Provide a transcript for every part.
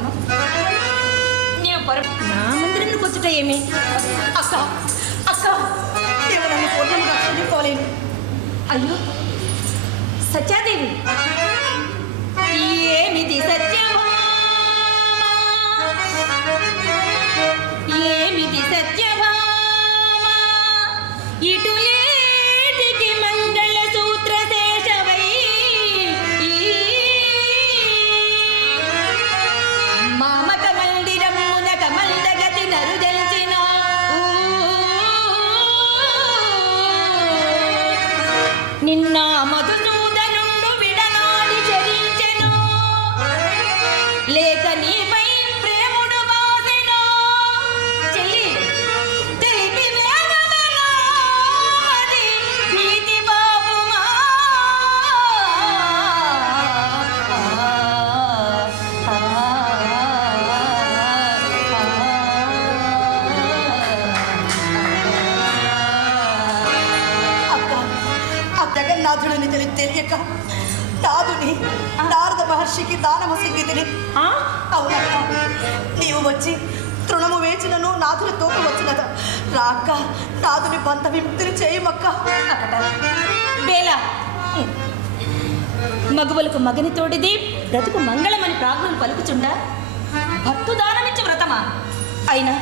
అమ్మా నా మందిరానికి వచ్చుట ఏమి? అక్క అక్క ఎవరన్నా పూర్ణంగా చదువుకోలేను అయ్యో సత్యాదేవి. ఏమిది సత్యమా? ఏమిది సత్యమా? ఇటు సంగీతిని ఆ? అవునక్క నీవు వచ్చి తృణము వేచినను నాదుని తోక వచ్చినదా రాక్క నాదుని బంధ విముక్తిని చేయమక్క. బేల. మగువలకు మగని తోడిది బ్రతుకు మంగళమని ప్రాజ్ఞలు పలుకుచుండా? భక్తు దానమిచ్చి వ్రతమా? అయినా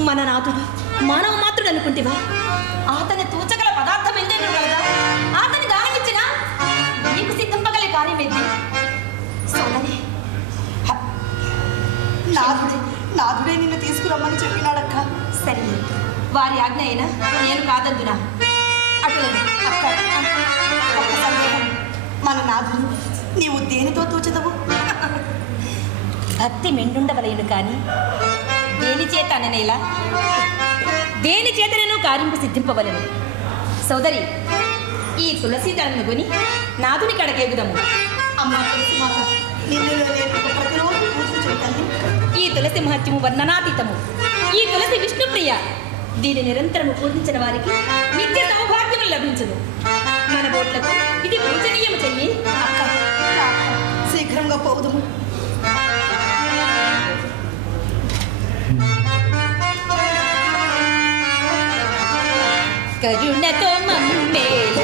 మన నాథుడు మానవ మాత్రుడు అనుకుంటివా? అతని తూచగల పదార్థం కలదా? అతని దానమిచ్చిన నీకు సిద్ధింపగలే కార్యం ఏంటి సోదరి. హ, నాదుడే నాదుడే నిన్ను తీసుకురమ్మని చెప్పినాడక్క. సరే వారి ఆజ్ఞ అయినా నేను కాదందునా అటు మన నాదుడు నీవు దేనితో తూచదవు? భక్తి మెండుండవలేను కానీ దేని చేత అననేలా? దేని చేత నేను కార్యంపు సిద్ధింపవలను. సోదరి ఈ తులసి దళను కొని నాదుని కడకేగుదము. అమ్మ తులసి మాత ఈ తులసి మహత్యము వర్ణనాతీతము. ఈ తులసి విష్ణుప్రియ దీని నిరంతరము పూజించిన వారికి నిత్య సౌభాగ్యములు లభించును. మన బోట్లకు ఇది పూజనీయము చెయ్యి శీఘ్రంగా పోదుము కరుణతో మమ్మేలు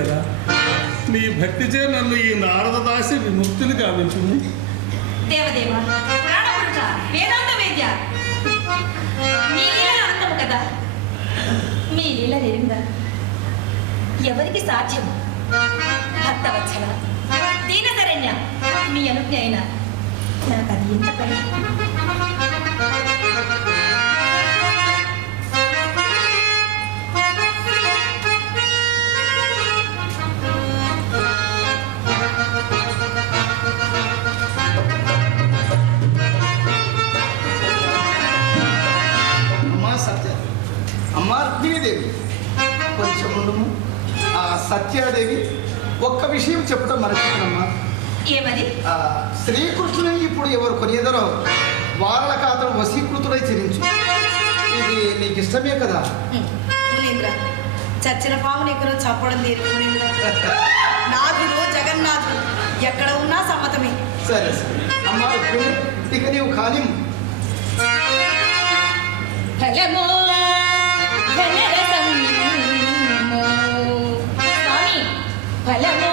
కదా. నీ భక్తిచే నన్ను ఈ నారద దాసి విముక్తిని గావించుము. దేవదేవ ప్రాణపురుష వేదాంత వేద్య. మీ లీల అర్థము కదా? మీ లీల ఎరిందా ఎవరికి సాధ్యం? భక్తవత్సల దీనశరణ్య మీ అనుజ్ఞ అయినా. నాకు అది ఎంత పని? సత్యాదేవి ఒక్క విషయం చెప్పడం మరచిపోనమ్మా. ఏమది? శ్రీకృష్ణుని ఇప్పుడు ఎవరు కొనేదరో వారల ఖాతాను వశీకృతుడై చెల్లించు ఇది నీకు ఇష్టమే కదా చచ్చిన పాముని ఎక్కడో చప్పడం నాథుడు జగన్నాథుడు ఎక్కడ ఉన్నా సమ్మతమే. సరే సరే. అమ్మా ఇక నీవు కానీ ఫలమో 闪亮。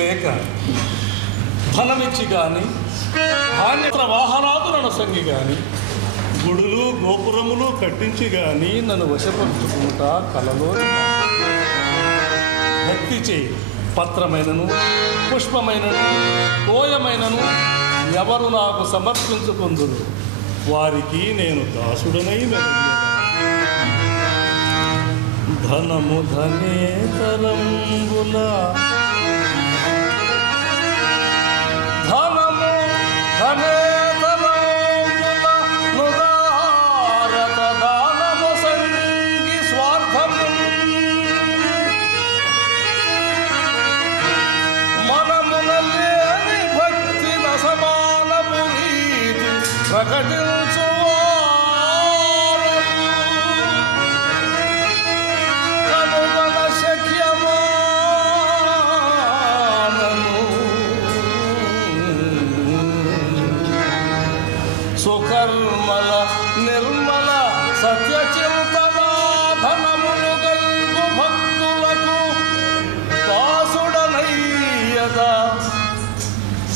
లేక ఫలమిచ్చి కానీ ధాన్యత్ర వాహనాదులను సంగి కానీ గుడులు గోపురములు కట్టించి కానీ నన్ను వశపరుచుకుంటా కలలో భక్తి చేయి పత్రమైనను పుష్పమైనను కోయమైనను ఎవరు నాకు సమర్పించుకుందురు? వారికి నేను దాసుడనై ధనము ధనేతరంబుల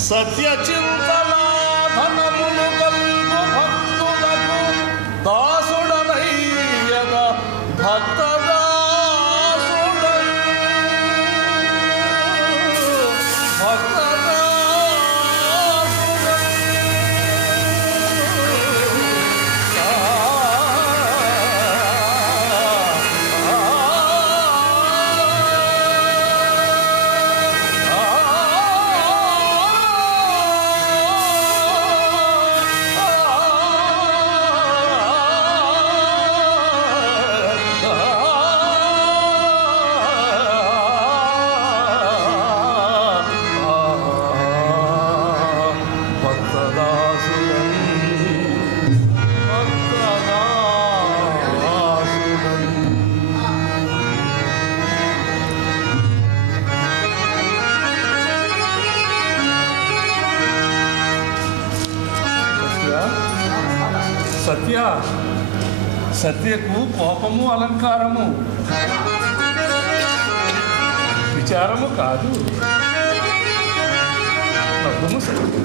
సత్య సత్య సత్యకు కోపము అలంకారము. విచారము కాదు. నవ్వుము సత్య.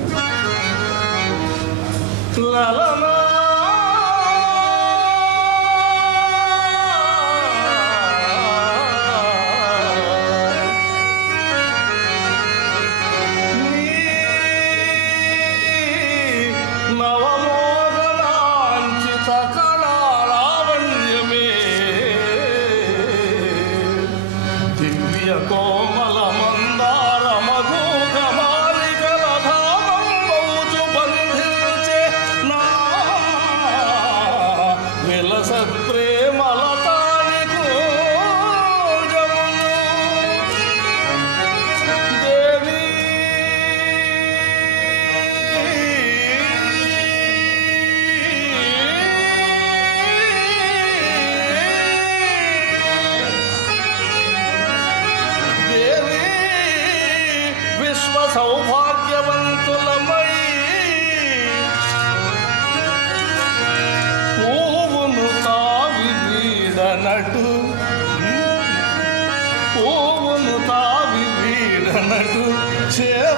Till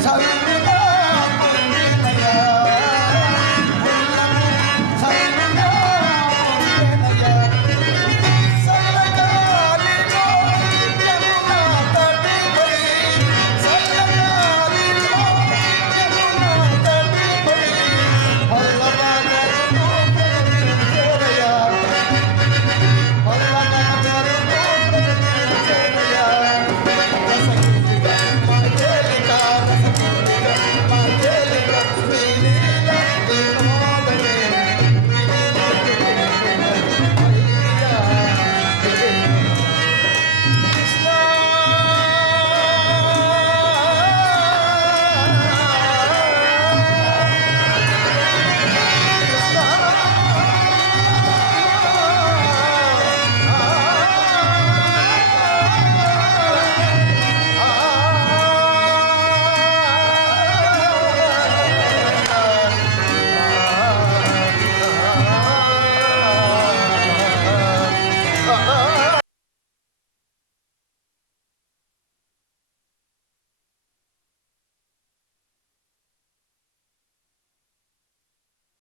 超越。